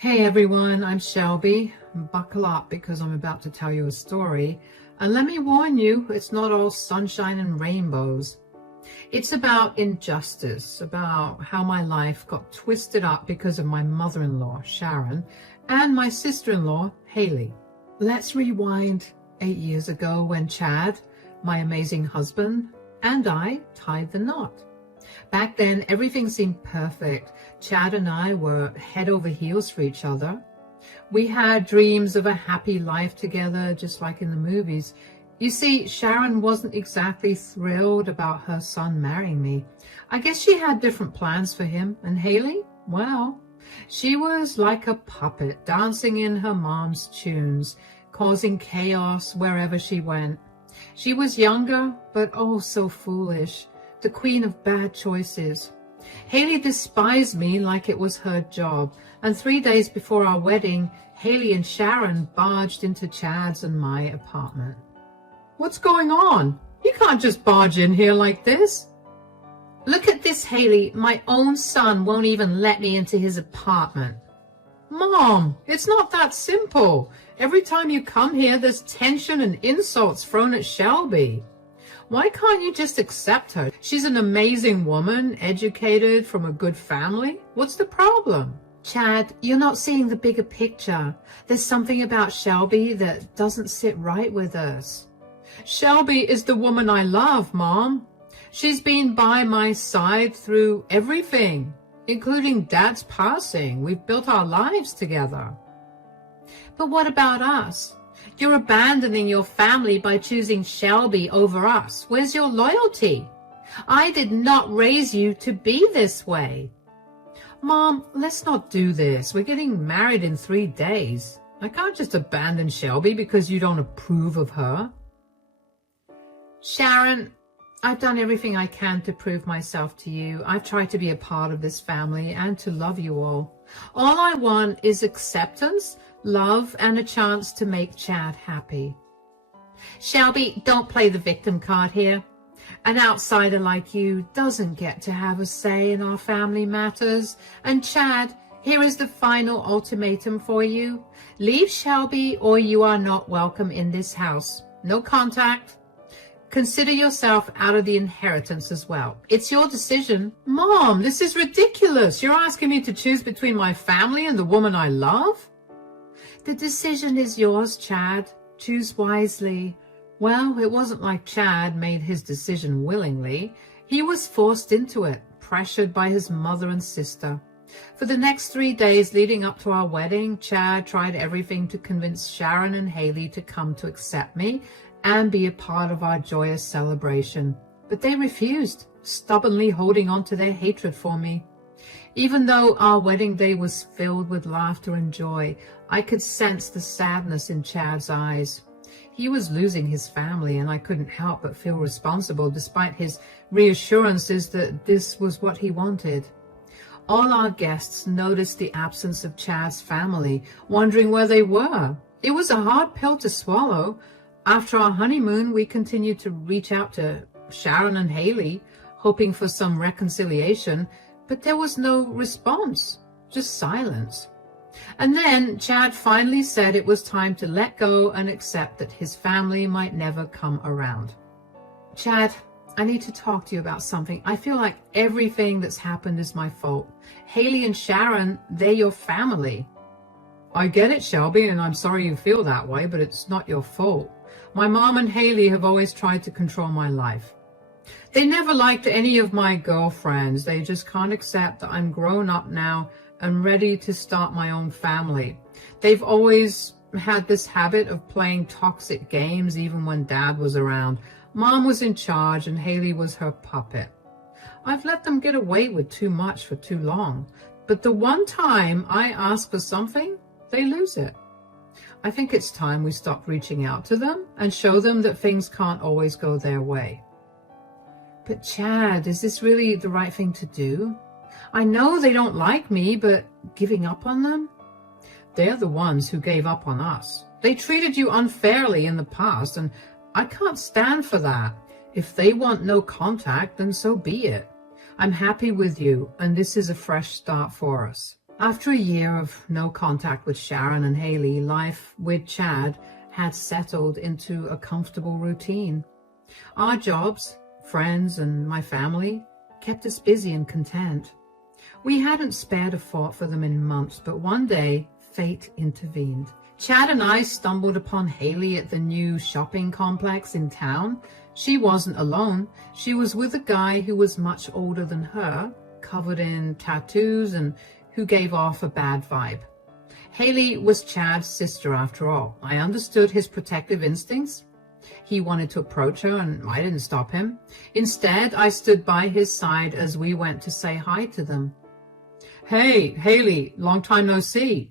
Hey everyone, I'm Shelby. Buckle up because I'm about to tell you a story. And let me warn you, it's not all sunshine and rainbows. It's about injustice, about how my life got twisted up because of my mother-in-law, Sharon, and my sister-in-law, Haley. Let's rewind 8 years ago when Chad, my amazing husband, and I tied the knot. Back then, everything seemed perfect. Chad and I were head over heels for each other. We had dreams of a happy life together, just like in the movies. You see, Sharon wasn't exactly thrilled about her son marrying me. I guess she had different plans for him. And Haley? Well, she was like a puppet, dancing in her mom's tunes, causing chaos wherever she went. She was younger, but oh so foolish. The queen of bad choices. Haley despised me like it was her job, and 3 days before our wedding, Haley and Sharon barged into Chad's and my apartment. What's going on? You can't just barge in here like this. Look at this, Haley. My own son won't even let me into his apartment. Mom, it's not that simple. Every time you come here, there's tension and insults thrown at Shelby. Why can't you just accept her? She's an amazing woman, educated, from a good family. What's the problem? Chad, you're not seeing the bigger picture. There's something about Shelby that doesn't sit right with us. Shelby is the woman I love, Mom. She's been by my side through everything, including Dad's passing. We've built our lives together. But what about us? You're abandoning your family by choosing Shelby over us. Where's your loyalty? I did not raise you to be this way. Mom, let's not do this. We're getting married in 3 days. I can't just abandon Shelby because you don't approve of her. Sharon, I've done everything I can to prove myself to you. I've tried to be a part of this family and to love you all. All I want is acceptance, love, and a chance to make Chad happy. Shelby, don't play the victim card here. An outsider like you doesn't get to have a say in our family matters. And Chad, here is the final ultimatum for you. Leave Shelby or you are not welcome in this house. No contact. Consider yourself out of the inheritance as well. It's your decision. Mom, this is ridiculous. You're asking me to choose between my family and the woman I love? The decision is yours, Chad. Choose wisely. Well, it wasn't like Chad made his decision willingly. He was forced into it, pressured by his mother and sister. For the next 3 days leading up to our wedding, Chad tried everything to convince Sharon and Haley to come to accept me and be a part of our joyous celebration. But they refused, stubbornly holding on to their hatred for me. Even though our wedding day was filled with laughter and joy, I could sense the sadness in Chad's eyes. He was losing his family, and I couldn't help but feel responsible despite his reassurances that this was what he wanted. All our guests noticed the absence of Chad's family, wondering where they were. It was a hard pill to swallow. After our honeymoon, we continued to reach out to Sharon and Haley, hoping for some reconciliation, but there was no response, just silence. And then Chad finally said it was time to let go and accept that his family might never come around. Chad, I need to talk to you about something. I feel like everything that's happened is my fault. Haley and Sharon, they're your family. I get it, Shelby, and I'm sorry you feel that way, but it's not your fault. My mom and Haley have always tried to control my life. They never liked any of my girlfriends. They just can't accept that I'm grown up now and ready to start my own family. They've always had this habit of playing toxic games even when Dad was around. Mom was in charge and Haley was her puppet. I've let them get away with too much for too long. But the one time I ask for something, they lose it. I think it's time we stop reaching out to them and show them that things can't always go their way. But Chad, is this really the right thing to do? I know they don't like me, but giving up on them? They're the ones who gave up on us. They treated you unfairly in the past, and I can't stand for that. If they want no contact, then so be it. I'm happy with you, and this is a fresh start for us. After a year of no contact with Sharon and Haley, life with Chad had settled into a comfortable routine. Our jobs, friends, and my family kept us busy and content. We hadn't spared a thought for them in months, but one day, fate intervened. Chad and I stumbled upon Haley at the new shopping complex in town. She wasn't alone. She was with a guy who was much older than her, covered in tattoos, and who gave off a bad vibe. Haley was Chad's sister after all. I understood his protective instincts. He wanted to approach her and I didn't stop him. Instead, I stood by his side as we went to say hi to them. "Hey, Haley, long time no see."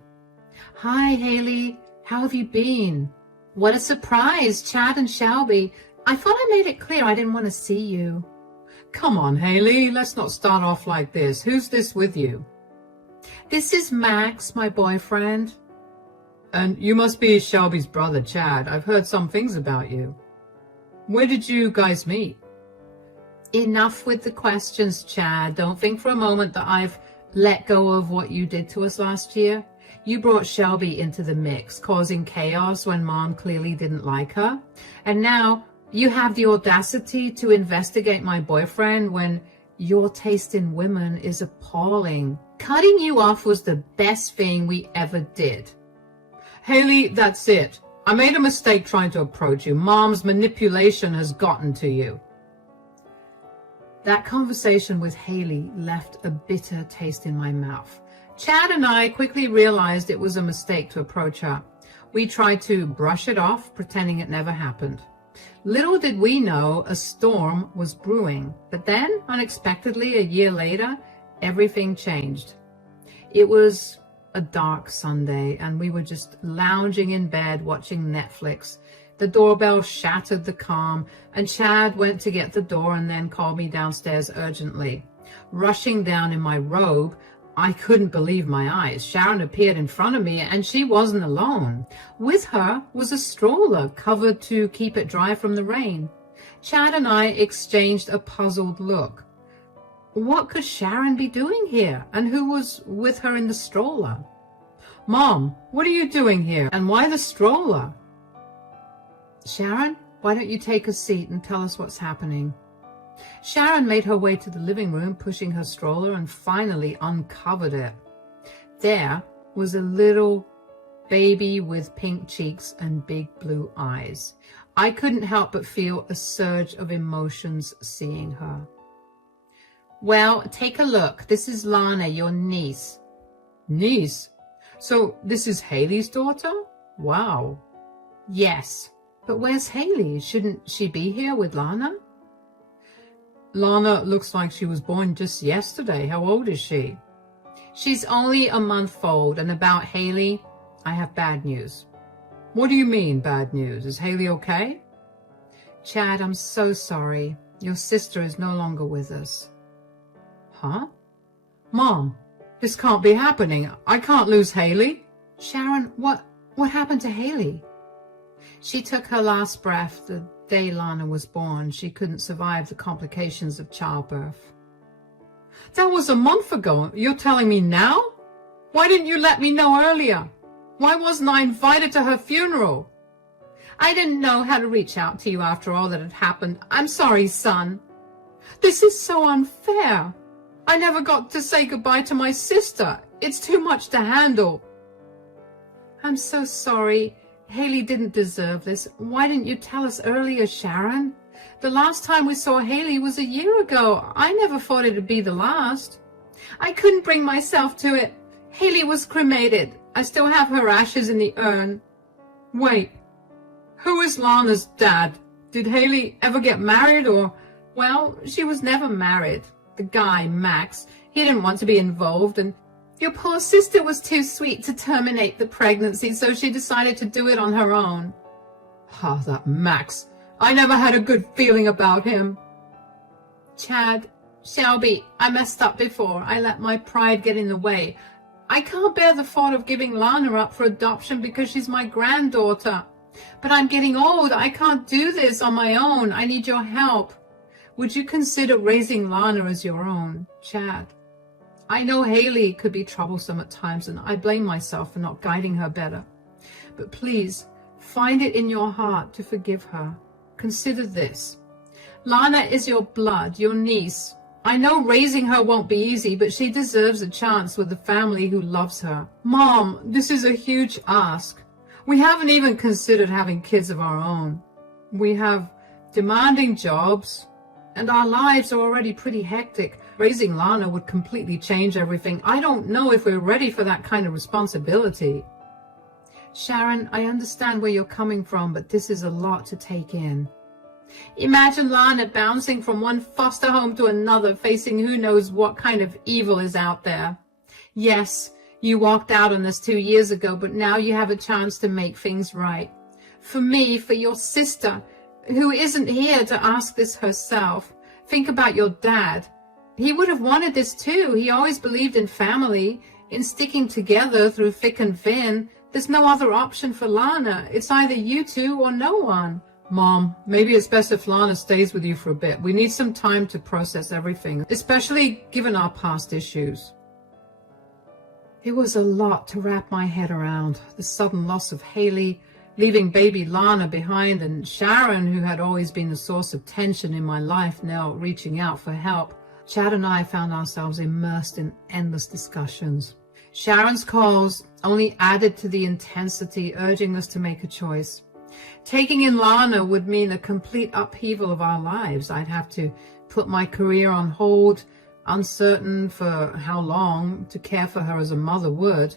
"Hi, Haley. How have you been?" "What a surprise, Chad and Shelby. I thought I made it clear I didn't want to see you." "Come on, Haley, let's not start off like this. Who's this with you?" "This is Max, my boyfriend." "And you must be Shelby's brother, Chad. I've heard some things about you. Where did you guys meet?" "Enough with the questions, Chad. Don't think for a moment that I've let go of what you did to us last year. You brought Shelby into the mix, causing chaos when Mom clearly didn't like her. And now you have the audacity to investigate my boyfriend when your taste in women is appalling. Cutting you off was the best thing we ever did." "Haley, that's it. I made a mistake trying to approach you. Mom's manipulation has gotten to you." That conversation with Haley left a bitter taste in my mouth. Chad and I quickly realized it was a mistake to approach her. We tried to brush it off, pretending it never happened. Little did we know a storm was brewing. But then, unexpectedly, a year later, everything changed. It was a dark Sunday, and we were just lounging in bed watching Netflix. The doorbell shattered the calm, and Chad went to get the door and then called me downstairs urgently. Rushing down in my robe, I couldn't believe my eyes. Sharon appeared in front of me, and she wasn't alone. With her was a stroller covered to keep it dry from the rain. Chad and I exchanged a puzzled look. What could Sharon be doing here, and who was with her in the stroller? "Mom, what are you doing here, and why the stroller?" "Sharon, why don't you take a seat and tell us what's happening?" Sharon made her way to the living room, pushing her stroller, and finally uncovered it. There was a little baby with pink cheeks and big blue eyes. I couldn't help but feel a surge of emotions seeing her. "Well, take a look. This is Lana, your niece." "Niece? So this is Haley's daughter? Wow." "Yes. But where's Haley? Shouldn't she be here with Lana?" "Lana looks like she was born just yesterday. How old is she?" "She's only a month old. And about Haley, I have bad news." "What do you mean, bad news? Is Haley okay?" "Chad, I'm so sorry. Your sister is no longer with us." "Huh? Mom, this can't be happening. I can't lose Haley." "Sharon, what happened to Haley?" "She took her last breath the day Lana was born. She couldn't survive the complications of childbirth." "That was a month ago. You're telling me now? Why didn't you let me know earlier? Why wasn't I invited to her funeral?" "I didn't know how to reach out to you after all that had happened. I'm sorry, son." "This is so unfair. I never got to say goodbye to my sister. It's too much to handle." "I'm so sorry. Haley didn't deserve this. Why didn't you tell us earlier, Sharon? The last time we saw Haley was a year ago. I never thought it'd be the last." "I couldn't bring myself to it. Haley was cremated. I still have her ashes in the urn." "Wait, who is Lana's dad? Did Haley ever get married or—" "Well, she was never married. The guy, Max, he didn't want to be involved, and your poor sister was too sweet to terminate the pregnancy, so she decided to do it on her own." "Ah, that Max. I never had a good feeling about him." "Chad, Shelby, I messed up before. I let my pride get in the way. I can't bear the thought of giving Lana up for adoption because she's my granddaughter. But I'm getting old. I can't do this on my own. I need your help. Would you consider raising Lana as your own, Chad?" I know Haley could be troublesome at times, and I blame myself for not guiding her better. But please, find it in your heart to forgive her. Consider this. Lana is your blood, your niece. I know raising her won't be easy, but she deserves a chance with a family who loves her. Mom, this is a huge ask. We haven't even considered having kids of our own. We have demanding jobs, and our lives are already pretty hectic. Raising Lana would completely change everything. I don't know if we're ready for that kind of responsibility. Sharon, I understand where you're coming from, but this is a lot to take in. Imagine Lana bouncing from one foster home to another, facing who knows what kind of evil is out there. Yes, you walked out on us 2 years ago, but now you have a chance to make things right. For me, for your sister, who isn't here to ask this herself, think about your dad. He would have wanted this too. He always believed in family, in sticking together through thick and thin. There's no other option for Lana. It's either you two or no one. Mom, maybe it's best if Lana stays with you for a bit. We need some time to process everything, especially given our past issues. It was a lot to wrap my head around. The sudden loss of Haley, leaving baby Lana behind, and Sharon, who had always been the source of tension in my life, now reaching out for help. Chad and I found ourselves immersed in endless discussions. Sharon's calls only added to the intensity, urging us to make a choice. Taking in Lana would mean a complete upheaval of our lives. I'd have to put my career on hold, uncertain for how long to care for her as a mother would.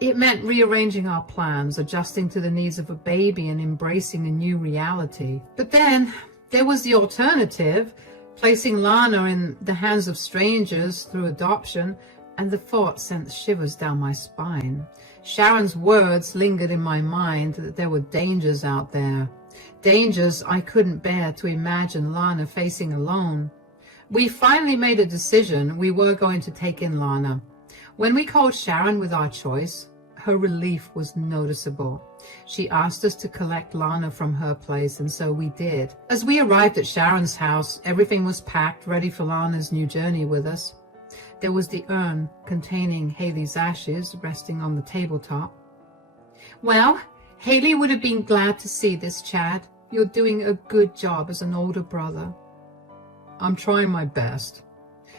It meant rearranging our plans, adjusting to the needs of a baby, and embracing a new reality. But then there was the alternative, placing Lana in the hands of strangers through adoption, and the thought sent shivers down my spine. Sharon's words lingered in my mind that there were dangers out there, dangers I couldn't bear to imagine Lana facing alone. We finally made a decision. We were going to take in Lana. When we called Sharon with our choice, her relief was noticeable. She asked us to collect Lana from her place, and so we did. As we arrived at Sharon's house, everything was packed, ready for Lana's new journey with us. There was the urn containing Haley's ashes resting on the tabletop. Well, Haley would have been glad to see this, Chad. You're doing a good job as an older brother. I'm trying my best.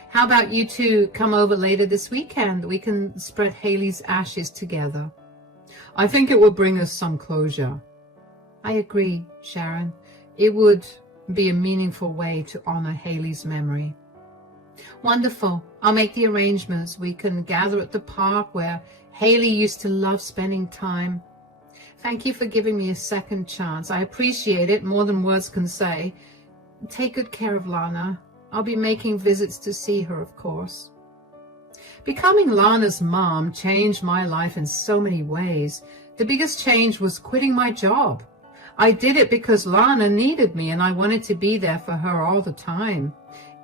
How about you two come over later this weekend? We can spread Haley's ashes together. I think it will bring us some closure. I agree, Sharon. It would be a meaningful way to honor Haley's memory. Wonderful. I'll make the arrangements. We can gather at the park where Haley used to love spending time. Thank you for giving me a second chance. I appreciate it more than words can say. Take good care of Lana. I'll be making visits to see her, of course. Becoming Lana's mom changed my life in so many ways. The biggest change was quitting my job. I did it because Lana needed me, and I wanted to be there for her all the time.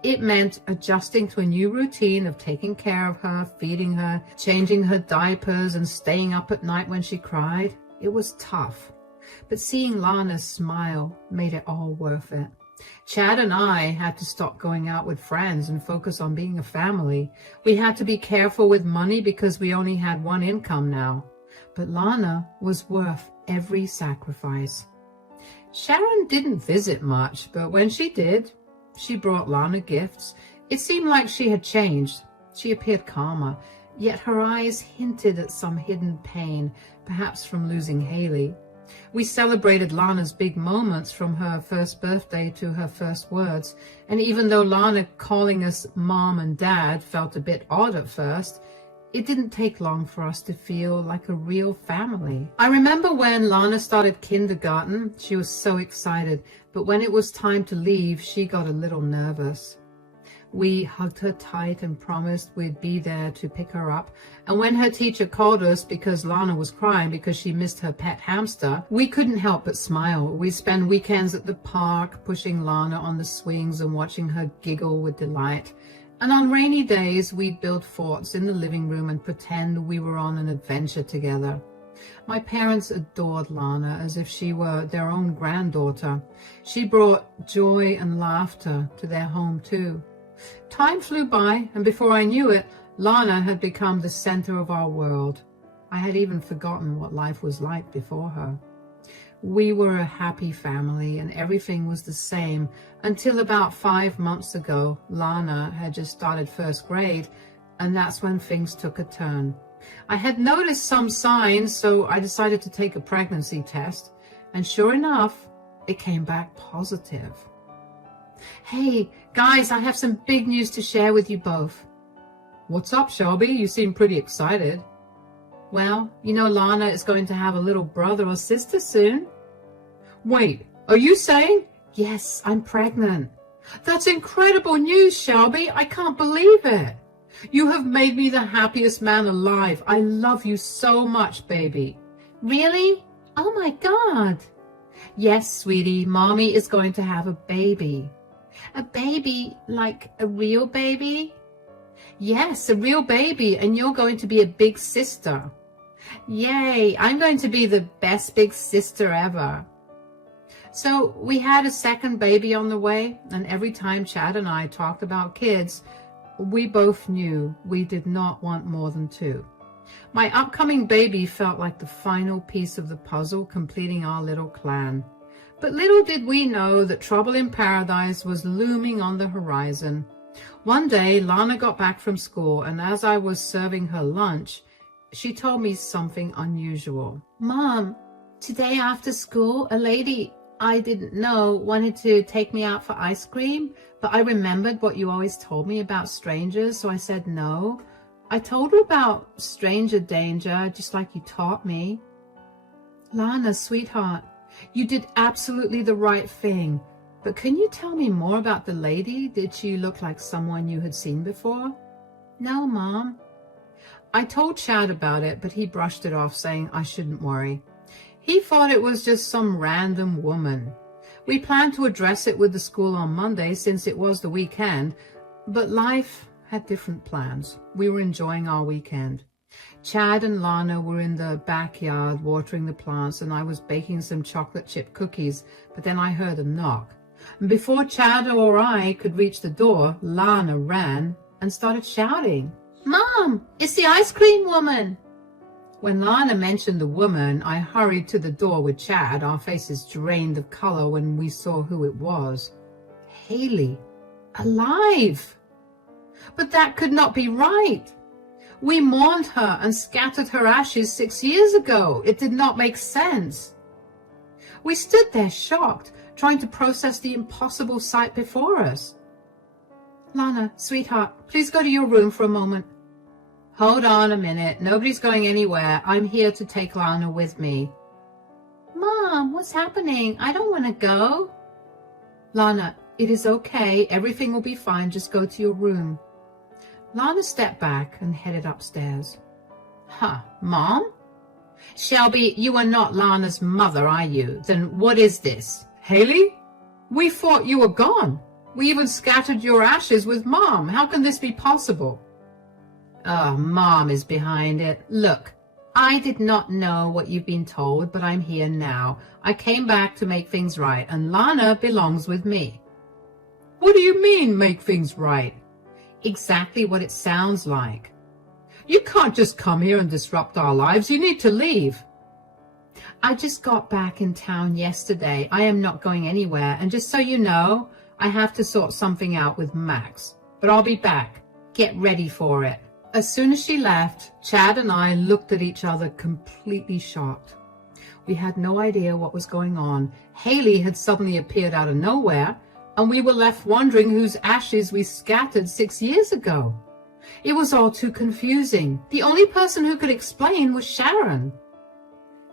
It meant adjusting to a new routine of taking care of her, feeding her, changing her diapers, and staying up at night when she cried. It was tough, but seeing Lana smile made it all worth it. Chad and I had to stop going out with friends and focus on being a family. We had to be careful with money because we only had one income now. But Lana was worth every sacrifice. Sharon didn't visit much, but when she did, she brought Lana gifts. It seemed like she had changed. She appeared calmer, yet her eyes hinted at some hidden pain, perhaps from losing Haley. We celebrated Lana's big moments, from her first birthday to her first words, and even though Lana calling us Mom and Dad felt a bit odd at first, it didn't take long for us to feel like a real family. I remember when Lana started kindergarten, she was so excited, but when it was time to leave, she got a little nervous. We hugged her tight and promised we'd be there to pick her up. And when her teacher called us because Lana was crying because she missed her pet hamster, we couldn't help but smile. We spent weekends at the park, pushing Lana on the swings and watching her giggle with delight. And on rainy days, we'd build forts in the living room and pretend we were on an adventure together. My parents adored Lana as if she were their own granddaughter. She brought joy and laughter to their home too. Time flew by, and before I knew it, Lana had become the center of our world. I had even forgotten what life was like before her. We were a happy family, and everything was the same until about 5 months ago. Lana had just started first grade, and that's when things took a turn. I had noticed some signs, so I decided to take a pregnancy test, and sure enough, it came back positive. Hey, guys, I have some big news to share with you both. What's up, Shelby? You seem pretty excited. Well, you know Lana is going to have a little brother or sister soon. Wait, are you saying? Yes, I'm pregnant. That's incredible news, Shelby. I can't believe it. You have made me the happiest man alive. I love you so much, baby. Really? Oh my God. Yes, sweetie, Mommy is going to have a baby. A baby, like a real baby? Yes, a real baby, and you're going to be a big sister. Yay, I'm going to be the best big sister ever. So we had a second baby on the way, and every time Chad and I talked about kids, we both knew we did not want more than 2. My upcoming baby felt like the final piece of the puzzle completing our little clan. But little did we know that trouble in paradise was looming on the horizon. One day, Lana got back from school, and as I was serving her lunch, she told me something unusual. Mom, today after school, a lady I didn't know wanted to take me out for ice cream, but I remembered what you always told me about strangers, so I said no. I told her about stranger danger, just like you taught me. Lana, sweetheart, you did absolutely the right thing, but can you tell me more about the lady? Did she look like someone you had seen before? No, Mom. I told Chad about it, but he brushed it off, saying I shouldn't worry. He thought it was just some random woman. We planned to address it with the school on Monday since it was the weekend, but life had different plans. We were enjoying our weekend. Chad and Lana were in the backyard watering the plants, and I was baking some chocolate chip cookies, but then I heard a knock. And before Chad or I could reach the door, Lana ran and started shouting, Mom, it's the ice cream woman. When Lana mentioned the woman, I hurried to the door with Chad. Our faces drained of color when we saw who it was. Haley, alive! But that could not be right. We mourned her and scattered her ashes 6 years ago. It did not make sense. We stood there shocked, trying to process the impossible sight before us. Lana, sweetheart, please go to your room for a moment. Hold on a minute. Nobody's going anywhere. I'm here to take Lana with me. Mom, what's happening? I don't want to go. Lana, it is okay. Everything will be fine. Just go to your room. Lana stepped back and headed upstairs. Huh, Mom? Shelby, you are not Lana's mother, are you? Then what is this? Haley? We thought you were gone. We even scattered your ashes with Mom. How can this be possible? Oh, Mom is behind it. Look, I did not know what you've been told, but I'm here now. I came back to make things right, and Lana belongs with me. What do you mean, make things right? Exactly what it sounds like. You can't just come here and disrupt our lives. You need to leave. I just got back in town yesterday. I am not going anywhere, and just so you know, I have to sort something out with Max. But I'll be back. Get ready for it. As soon as she left, Chad and I looked at each other completely shocked. We had no idea what was going on. Haley had suddenly appeared out of nowhere, and we were left wondering whose ashes we scattered 6 years ago. It was all too confusing. The only person who could explain was Sharon.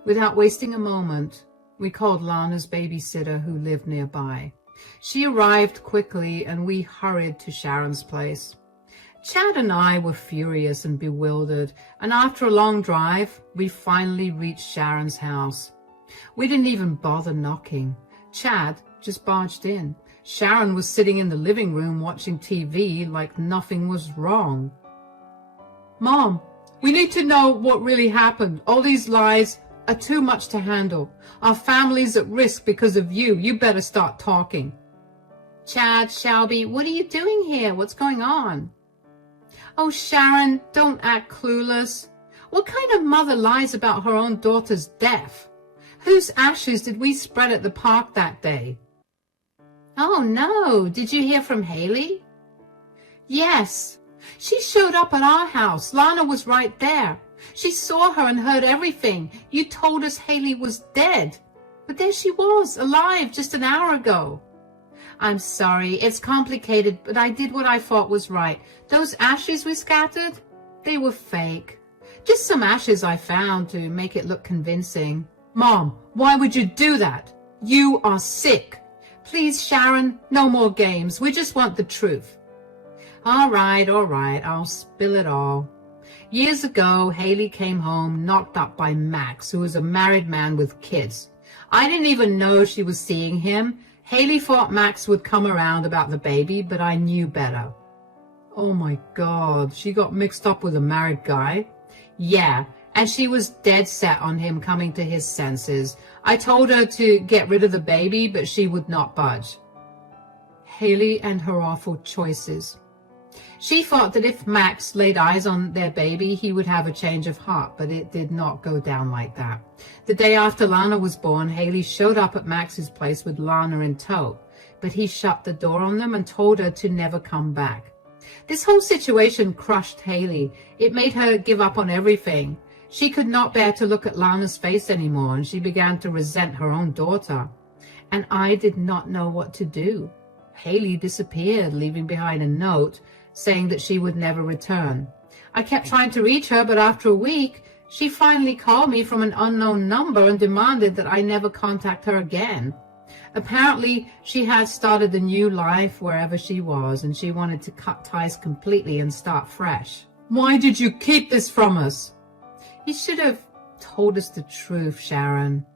Without wasting a moment, we called Lana's babysitter who lived nearby. She arrived quickly, and we hurried to Sharon's place. Chad and I were furious and bewildered, and after a long drive, we finally reached Sharon's house. We didn't even bother knocking. Chad just barged in. Sharon was sitting in the living room watching TV like nothing was wrong. Mom, we need to know what really happened. All these lies are too much to handle. Our family's at risk because of you. You better start talking. Chad, Shelby, what are you doing here? What's going on? Oh, Sharon, don't act clueless. What kind of mother lies about her own daughter's death? Whose ashes did we spread at the park that day? Oh, no. Did you hear from Haley? Yes. She showed up at our house. Lana was right there. She saw her and heard everything. You told us Haley was dead. But there she was, alive, just an hour ago. I'm sorry, it's complicated, but I did what I thought was right. Those ashes we scattered, they were fake. Just some ashes I found to make it look convincing. Mom, why would you do that? You are sick. Please, Sharon, no more games. We just want the truth. All right, I'll spill it all. Years ago, Haley came home knocked up by Max, who was a married man with kids. I didn't even know she was seeing him. Haley thought Max would come around about the baby, but I knew better. Oh my God, she got mixed up with a married guy? Yeah, and she was dead set on him coming to his senses. I told her to get rid of the baby, but she would not budge. Haley and her awful choices. She thought that if Max laid eyes on their baby, he would have a change of heart, but it did not go down like that. The day after Lana was born, Haley showed up at Max's place with Lana in tow, but he shut the door on them and told her to never come back. This whole situation crushed Haley. It made her give up on everything. She could not bear to look at Lana's face anymore, and she began to resent her own daughter. And I did not know what to do. Haley disappeared, leaving behind a note saying that she would never return. I kept trying to reach her, but after a week, she finally called me from an unknown number and demanded that I never contact her again. Apparently, she had started a new life wherever she was, and she wanted to cut ties completely and start fresh. Why did you keep this from us? You should have told us the truth, Sharon.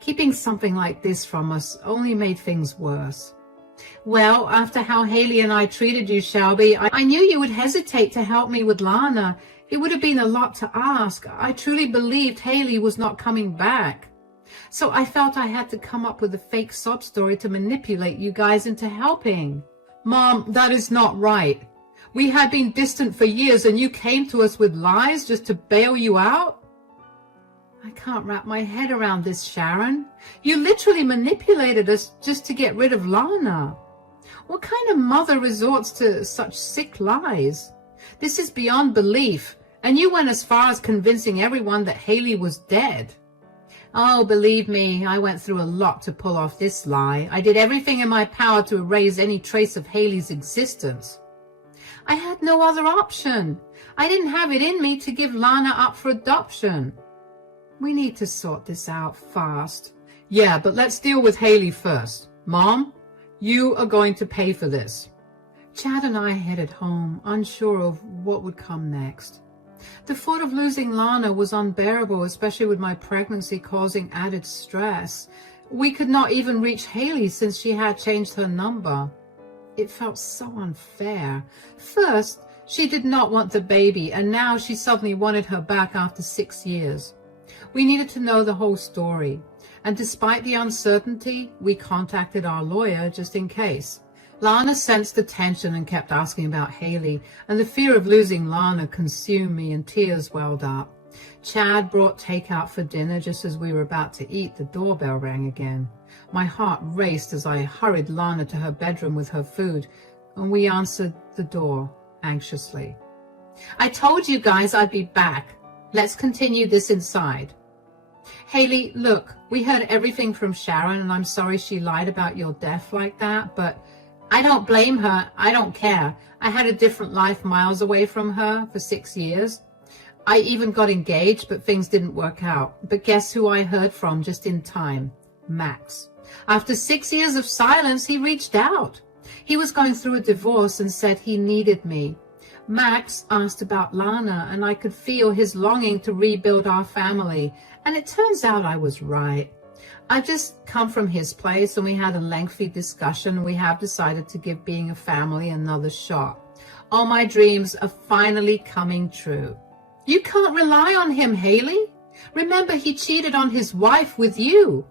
Keeping something like this from us only made things worse. Well, after how Haley and I treated you, Shelby, I knew you would hesitate to help me with Lana. It would have been a lot to ask. I truly believed Haley was not coming back. So I felt I had to come up with a fake sob story to manipulate you guys into helping. Mom, that is not right. We had been distant for years and you came to us with lies just to bail you out? I can't wrap my head around this, Sharon. You literally manipulated us just to get rid of Lana. What kind of mother resorts to such sick lies? This is beyond belief, and you went as far as convincing everyone that Haley was dead. Oh, believe me, I went through a lot to pull off this lie. I did everything in my power to erase any trace of Haley's existence. I had no other option. I didn't have it in me to give Lana up for adoption. We need to sort this out fast. Yeah, but let's deal with Haley first. Mom, you are going to pay for this. Chad and I headed home, unsure of what would come next. The thought of losing Lana was unbearable, especially with my pregnancy causing added stress. We could not even reach Haley since she had changed her number. It felt so unfair. First, she did not want the baby, and now she suddenly wanted her back after 6 years. We needed to know the whole story, and despite the uncertainty, we contacted our lawyer just in case. Lana sensed the tension and kept asking about Haley, and the fear of losing Lana consumed me and tears welled up. Chad brought takeout for dinner just as we were about to eat. The doorbell rang again. My heart raced as I hurried Lana to her bedroom with her food, and we answered the door anxiously. I told you guys I'd be back. Let's continue this inside. Haley, look, we heard everything from Sharon, and I'm sorry she lied about your death like that, but I don't blame her. I don't care. I had a different life miles away from her for 6 years. I even got engaged, but things didn't work out. But guess who I heard from just in time? Max. After 6 years of silence, he reached out. He was going through a divorce and said he needed me. Max asked about Lana, and I could feel his longing to rebuild our family. And it turns out I was right. I just come from his place, and we had a lengthy discussion. We have decided to give being a family another shot. All my dreams are finally coming true. You can't rely on him, Haley. Remember, he cheated on his wife with you.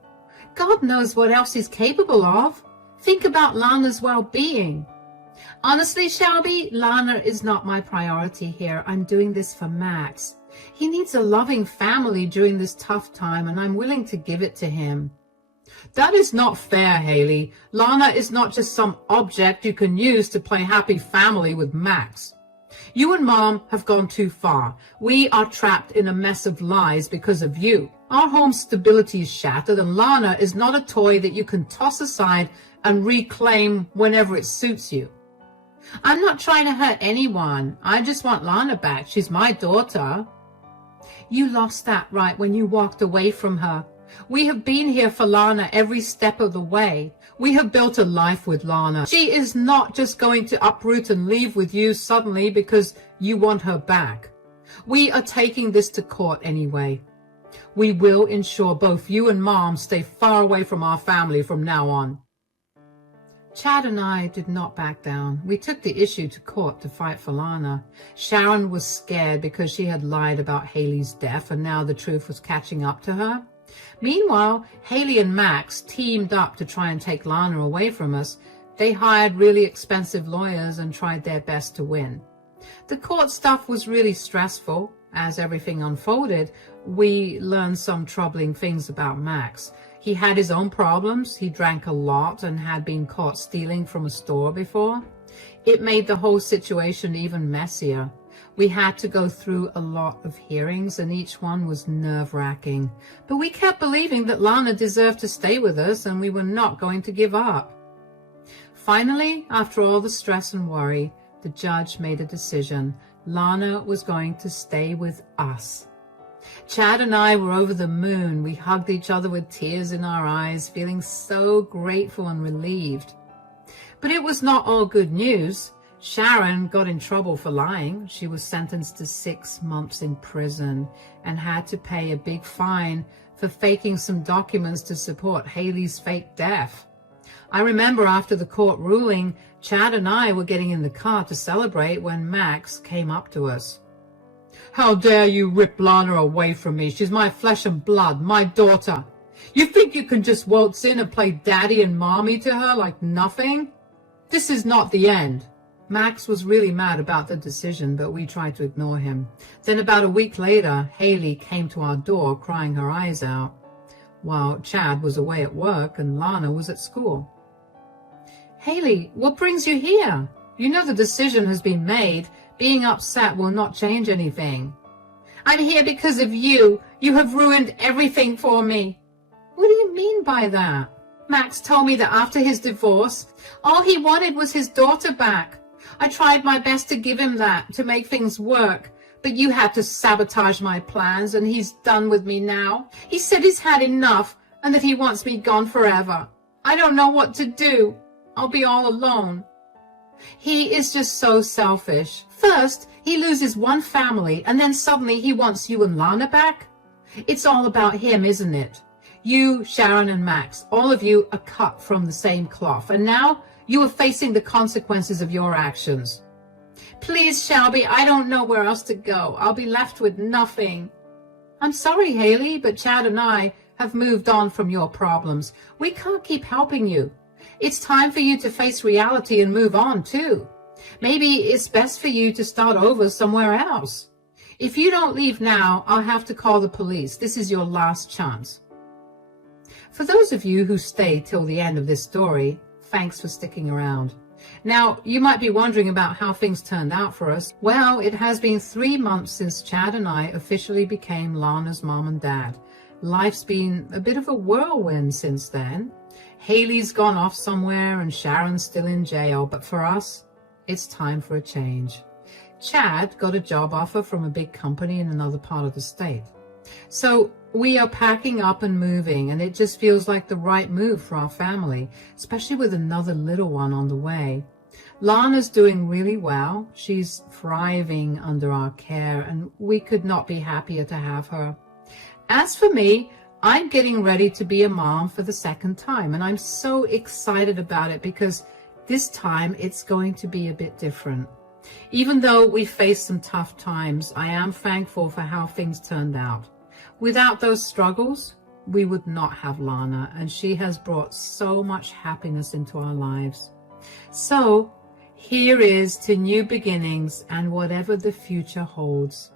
God knows what else he's capable of. Think about Lana's well-being. Honestly, Shelby, Lana is not my priority here. I'm doing this for Max. He needs a loving family during this tough time, and I'm willing to give it to him. That is not fair, Haley. Lana is not just some object you can use to play happy family with Max. You and Mom have gone too far. We are trapped in a mess of lies because of you. Our home stability is shattered, and Lana is not a toy that you can toss aside and reclaim whenever it suits you. I'm not trying to hurt anyone. I just want Lana back. She's my daughter. You lost that right when you walked away from her. We have been here for Lana every step of the way. We have built a life with Lana. She is not just going to uproot and leave with you suddenly because you want her back. We are taking this to court anyway. We will ensure both you and Mom stay far away from our family from now on. Chad and I did not back down. We took the issue to court to fight for Lana. Sharon was scared because she had lied about Haley's death, and now the truth was catching up to her. Meanwhile, Haley and Max teamed up to try and take Lana away from us. They hired really expensive lawyers and tried their best to win. The court stuff was really stressful. As everything unfolded, we learned some troubling things about Max. He had his own problems. He drank a lot and had been caught stealing from a store before. It made the whole situation even messier. We had to go through a lot of hearings, and each one was nerve-wracking. But we kept believing that Lana deserved to stay with us, and we were not going to give up. Finally, after all the stress and worry, the judge made a decision. Lana was going to stay with us. Chad and I were over the moon. We hugged each other with tears in our eyes, feeling so grateful and relieved. But it was not all good news. Sharon got in trouble for lying. She was sentenced to 6 months in prison and had to pay a big fine for faking some documents to support Haley's fake death. I remember after the court ruling, Chad and I were getting in the car to celebrate when Max came up to us. How dare you rip Lana away from me? She's my flesh and blood, my daughter. You think you can just waltz in and play daddy and mommy to her like nothing? This is not the end. Max was really mad about the decision, but we tried to ignore him. Then about a week later, Haley came to our door crying her eyes out, while Chad was away at work and Lana was at school. Haley, what brings you here? You know the decision has been made. Being upset will not change anything. I'm here because of you. You have ruined everything for me. What do you mean by that? Max told me that after his divorce, all he wanted was his daughter back. I tried my best to give him that, to make things work, but you had to sabotage my plans, and he's done with me now. He said he's had enough and that he wants me gone forever. I don't know what to do. I'll be all alone. He is just so selfish. First, he loses one family, and then suddenly he wants you and Lana back. It's all about him, isn't it? You, Sharon, and Max, all of you are cut from the same cloth, and now you are facing the consequences of your actions. Please, Shelby, I don't know where else to go. I'll be left with nothing. I'm sorry, Haley, but Chad and I have moved on from your problems. We can't keep helping you. It's time for you to face reality and move on, too. Maybe it's best for you to start over somewhere else. If you don't leave now, I'll have to call the police. This is your last chance. For those of you who stayed till the end of this story, thanks for sticking around. Now, you might be wondering about how things turned out for us. Well, it has been 3 months since Chad and I officially became Lana's mom and dad. Life's been a bit of a whirlwind since then. Haley's gone off somewhere and Sharon's still in jail, but for us, it's time for a change. Chad got a job offer from a big company in another part of the state. So we are packing up and moving, and it just feels like the right move for our family, especially with another little one on the way. Lana's doing really well. She's thriving under our care, and we could not be happier to have her. As for me, I'm getting ready to be a mom for the second time, and I'm so excited about it because this time it's going to be a bit different. Even though we faced some tough times, I am thankful for how things turned out. Without those struggles, we would not have Lana, and she has brought so much happiness into our lives. So here is to new beginnings and whatever the future holds.